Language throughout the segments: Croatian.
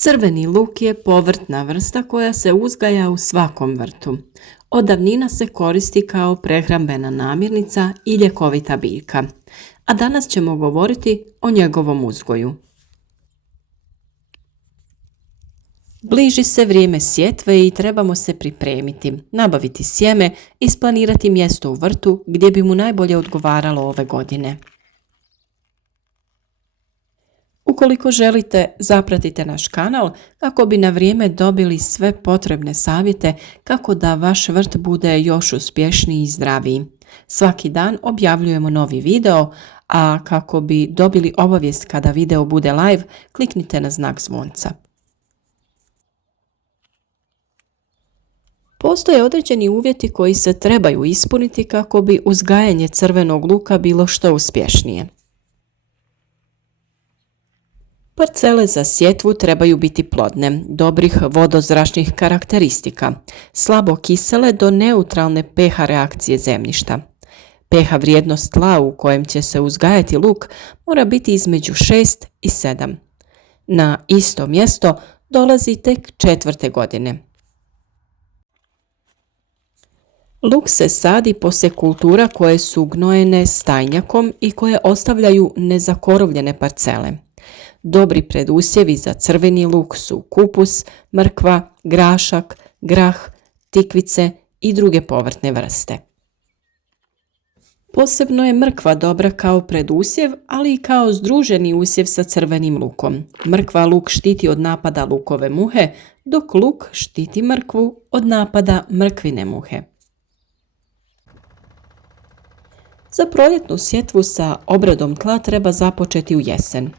Crveni luk je povrtna vrsta koja se uzgaja u svakom vrtu. Od davnina se koristi kao prehrambena namirnica i ljekovita biljka, a danas ćemo govoriti o njegovom uzgoju. Bliži se vrijeme sjetve i trebamo se pripremiti, nabaviti sjeme, isplanirati mjesto u vrtu gdje bi mu najbolje odgovaralo ove godine. Ukoliko želite, zapratite naš kanal kako bi na vrijeme dobili sve potrebne savjete kako da vaš vrt bude još uspješniji i zdraviji. Svaki dan objavljujemo novi video, a kako bi dobili obavijest kada video bude live, kliknite na znak zvonca. Postoje određeni uvjeti koji se trebaju ispuniti kako bi uzgajanje crvenog luka bilo što uspješnije. Parcele za sjetvu trebaju biti plodne, dobrih vodozračnih karakteristika, slabo kisele do neutralne pH reakcije zemljišta. pH vrijednost tla u kojem će se uzgajati luk mora biti između 6 i 7. Na isto mjesto dolazi tek 4. godine. Luk se sadi poslije kultura koje su gnojene stajnjakom i koje ostavljaju nezakorovljene parcele. Dobri predusjevi za crveni luk su kupus, mrkva, grašak, grah, tikvice i druge povrtne vrste. Posebno je mrkva dobra kao predusjev, ali i kao združeni usjev sa crvenim lukom. Mrkva luk štiti od napada lukove muhe, dok luk štiti mrkvu od napada mrkvine muhe. Za proljetnu sjetvu sa obradom tla treba započeti u jesen.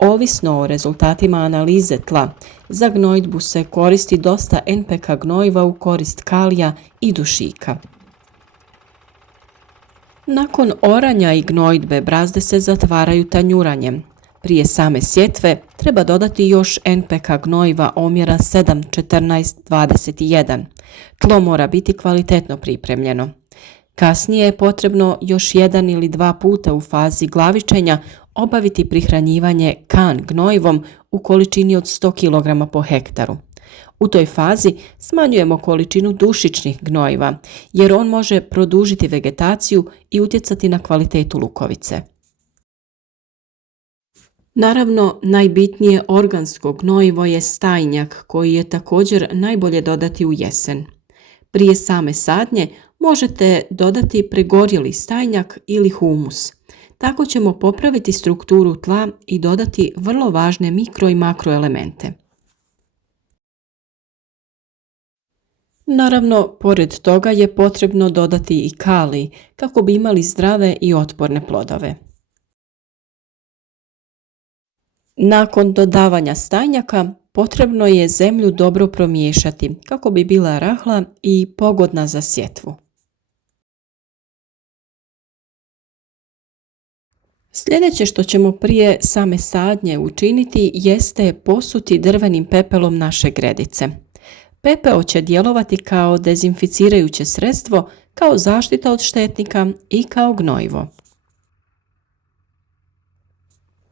Ovisno o rezultatima analize tla, za gnojidbu se koristi dosta NPK gnojiva u korist kalija i dušika. Nakon oranja i gnojidbe brazde se zatvaraju tanjuranjem. Prije same sjetve treba dodati još NPK gnojiva omjera 7:14:21. Tlo mora biti kvalitetno pripremljeno. Kasnije je potrebno još 1 ili 2 puta u fazi glavičenja obaviti prihranjivanje kan gnojivom u količini od 100 kg po hektaru. U toj fazi smanjujemo količinu dušičnih gnojiva jer on može produžiti vegetaciju i utjecati na kvalitetu lukovice. Naravno, najbitnije organsko gnojivo je stajnjak koji je također najbolje dodati u jesen. Prije same sadnje možete dodati pregorjeli stajnjak ili humus. Tako ćemo popraviti strukturu tla i dodati vrlo važne mikro i makroelemente. Naravno, pored toga je potrebno dodati i kalij kako bi imali zdrave i otporne plodove. Nakon dodavanja stajnjaka potrebno je zemlju dobro promiješati kako bi bila rahla i pogodna za sjetvu. Sljedeće što ćemo prije same sadnje učiniti jeste posuti drvenim pepelom naše gredice. Pepeo će djelovati kao dezinficirajuće sredstvo, kao zaštita od štetnika i kao gnojivo.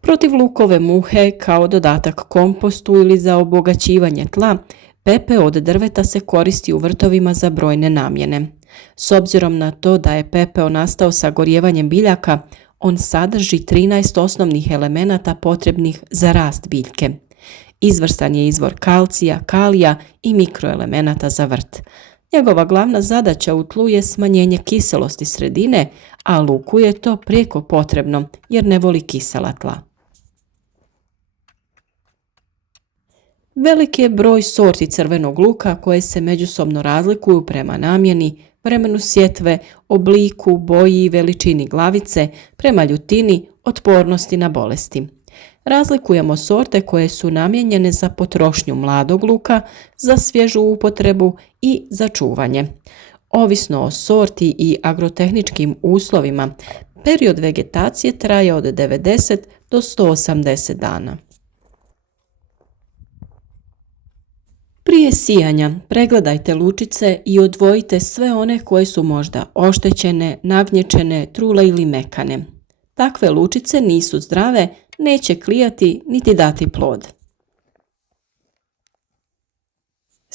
Protiv lukove muhe, kao dodatak kompostu ili za obogaćivanje tla, pepeo od drveta se koristi u vrtovima za brojne namjene. S obzirom na to da je pepeo nastao sagorijevanjem biljaka, on sadrži 13 osnovnih elemenata potrebnih za rast biljke. Izvrstan je izvor kalcija, kalija i mikroelemenata za vrt. Njegova glavna zadaća u tlu je smanjenje kiselosti sredine, a luku je to prijeko potrebno jer ne voli kisela tla. Velik je broj sorti crvenog luka koje se međusobno razlikuju prema namjeni, vremenu sjetve, obliku, boji i veličini glavice, prema ljutini, otpornosti na bolesti. Razlikujemo sorte koje su namijenjene za potrošnju mladog luka, za svježu upotrebu i za čuvanje. Ovisno o sorti i agrotehničkim uslovima, period vegetacije traje od 90 do 180 dana. Prije sijanja pregledajte lučice i odvojite sve one koje su možda oštećene, nagnječene, trule ili mekane. Takve lučice nisu zdrave, neće klijati niti dati plod.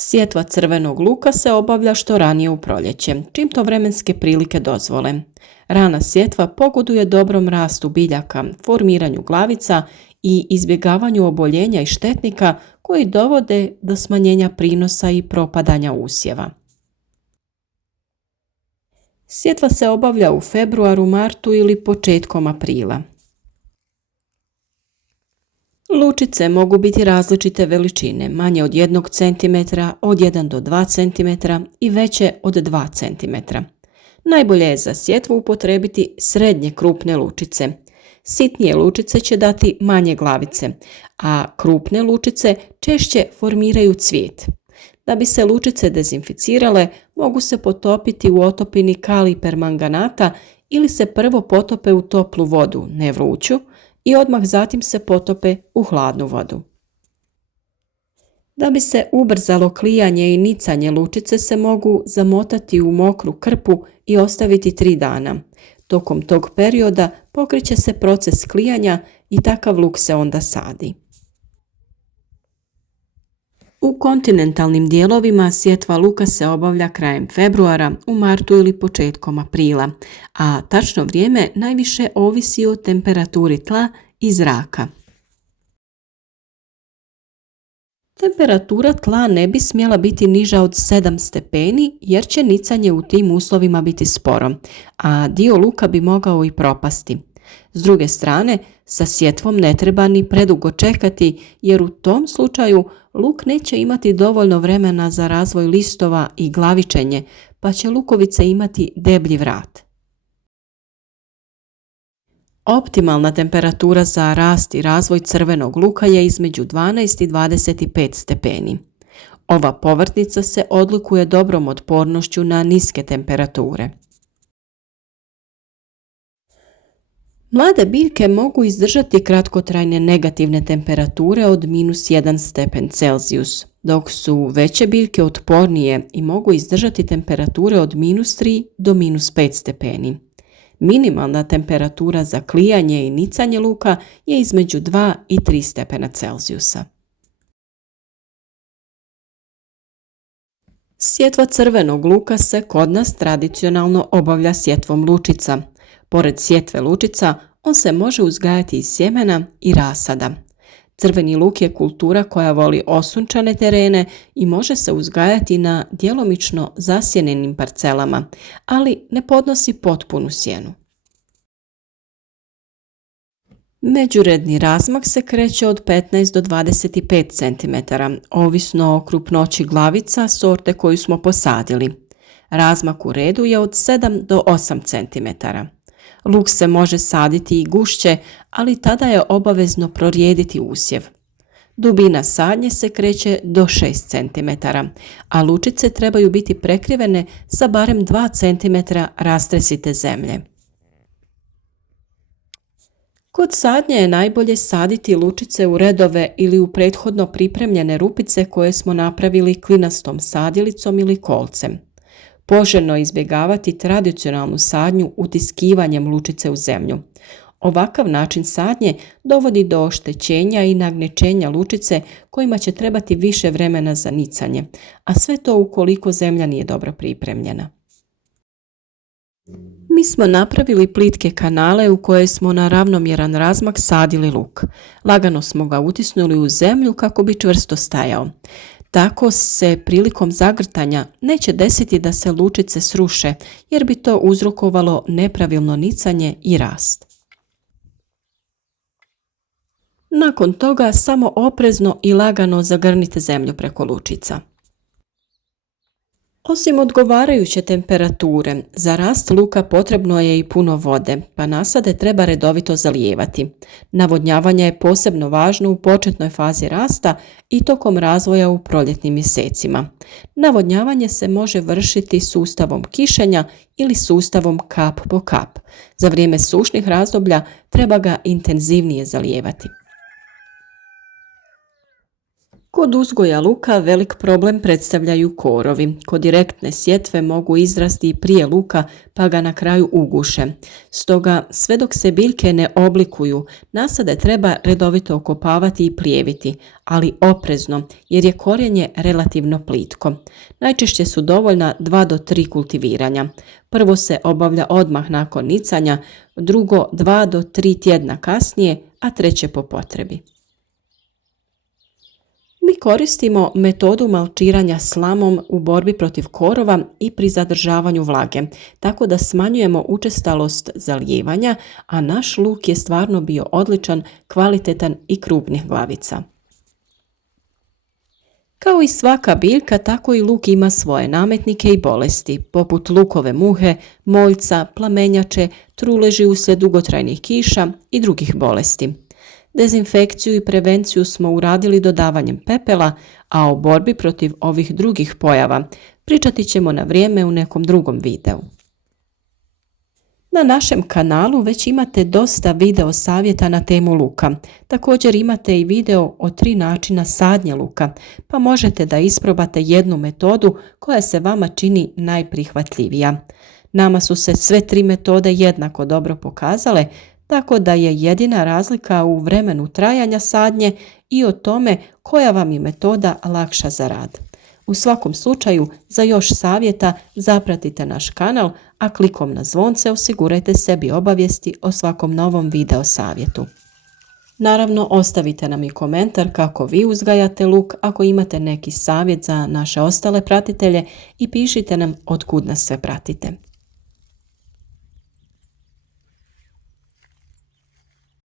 Sjetva crvenog luka se obavlja što ranije u proljeće, čim to vremenske prilike dozvole. Rana sjetva pogoduje dobrom rastu biljaka, formiranju glavica i izbjegavanju oboljenja i štetnika koji dovode do smanjenja prinosa i propadanja usjeva. Sjetva se obavlja u februaru, martu ili početkom aprila. Lučice mogu biti različite veličine, manje od 1 cm, od 1 do 2 cm i veće od 2 cm. Najbolje je za sjetvu upotrijebiti srednje krupne lučice. Sitnije lučice će dati manje glavice, a krupne lučice češće formiraju cvijet. Da bi se lučice dezinficirale, mogu se potopiti u otopini kalij permanganata ili se prvo potope u toplu vodu, ne vruću, i odmah zatim se potope u hladnu vodu. Da bi se ubrzalo klijanje i nicanje, lučice se mogu zamotati u mokru krpu i ostaviti 3 dana. Tokom tog perioda pokreće se proces klijanja i takav luk se onda sadi. U kontinentalnim dijelovima sjetva luka se obavlja krajem februara, u martu ili početkom aprila, a tačno vrijeme najviše ovisi o temperaturi tla i zraka. Temperatura tla ne bi smjela biti niža od 7 stepeni jer će nicanje u tim uslovima biti sporo, a dio luka bi mogao i propasti. S druge strane, sa sjetvom ne treba ni predugo čekati jer u tom slučaju luk neće imati dovoljno vremena za razvoj listova i glavičenje, pa će lukovice imati deblji vrat. Optimalna temperatura za rast i razvoj crvenog luka je između 12 i 25 stepeni. Ova povrtnica se odlikuje dobrom otpornošću na niske temperature. Mlade biljke mogu izdržati kratkotrajne negativne temperature od -1 stepen Celzijus, dok su veće biljke otpornije i mogu izdržati temperature od -3 do -5 stepeni. Minimalna temperatura za klijanje i nicanje luka je između 2 i 3 stepena Celzijusa. Sjetva crvenog luka se kod nas tradicionalno obavlja sjetvom lučica. Pored sjetve lučica, on se može uzgajati iz sjemena i rasada. Crveni luk je kultura koja voli osunčane terene i može se uzgajati na djelomično zasjenenim parcelama, ali ne podnosi potpunu sjenu. Međuredni razmak se kreće od 15 do 25 cm, ovisno o krupnoći glavica sorte koju smo posadili. Razmak u redu je od 7 do 8 cm. Luk se može saditi i gušće, ali tada je obavezno prorijediti usjev. Dubina sadnje se kreće do 6 cm, a lučice trebaju biti prekrivene sa barem 2 cm rastresite zemlje. Kod sadnje je najbolje saditi lučice u redove ili u prethodno pripremljene rupice koje smo napravili klinastom sadilicom ili kolcem. Poželjno je izbjegavati tradicionalnu sadnju utiskivanjem lučice u zemlju. Ovakav način sadnje dovodi do oštećenja i nagnečenja lučice kojima će trebati više vremena za nicanje, a sve to ukoliko zemlja nije dobro pripremljena. Mi smo napravili plitke kanale u koje smo na ravnomjeran razmak sadili luk. Lagano smo ga utisnuli u zemlju kako bi čvrsto stajao. Tako se prilikom zagrtanja neće desiti da se lučice sruše jer bi to uzrokovalo nepravilno nicanje i rast. Nakon toga samo oprezno i lagano zagrnite zemlju preko lučica. Osim odgovarajuće temperature, za rast luka potrebno je i puno vode, pa nasade treba redovito zalijevati. Navodnjavanje je posebno važno u početnoj fazi rasta i tokom razvoja u proljetnim mjesecima. Navodnjavanje se može vršiti sustavom kišenja ili sustavom kap po kap. Za vrijeme sušnih razdoblja treba ga intenzivnije zalijevati. Kod uzgoja luka velik problem predstavljaju korovi. Kod direktne sjetve mogu izrasti i prije luka pa ga na kraju uguše. Stoga sve dok se biljke ne oblikuju, nasade treba redovito okopavati i plijeviti, ali oprezno jer je korijenje relativno plitko. Najčešće su dovoljna 2 do 3 kultiviranja. Prvo se obavlja odmah nakon nicanja, drugo 2 do 3 tjedna kasnije, a treće po potrebi. Mi koristimo metodu malčiranja slamom u borbi protiv korova i pri zadržavanju vlage, tako da smanjujemo učestalost zalijevanja, a naš luk je stvarno bio odličan, kvalitetan i krupnih glavica. Kao i svaka biljka, tako i luk ima svoje nametnike i bolesti, poput lukove muhe, moljca, plamenjače, truleži uslijed dugotrajnih kiša i drugih bolesti. Dezinfekciju i prevenciju smo uradili dodavanjem pepela, a o borbi protiv ovih drugih pojava pričati ćemo na vrijeme u nekom drugom videu. Na našem kanalu već imate dosta video savjeta na temu luka. Također imate i video o 3 načina sadnje luka, pa možete da isprobate jednu metodu koja se vama čini najprihvatljivija. Nama su se sve 3 metode jednako dobro pokazale, tako da je jedina razlika u vremenu trajanja sadnje i o tome koja vam je metoda lakša za rad. U svakom slučaju, za još savjeta zapratite naš kanal, a klikom na zvonce osigurajte sebi obavijesti o svakom novom video savjetu. Naravno, ostavite nam i komentar kako vi uzgajate luk, ako imate neki savjet za naše ostale pratitelje i pišite nam od kud nas sve pratite.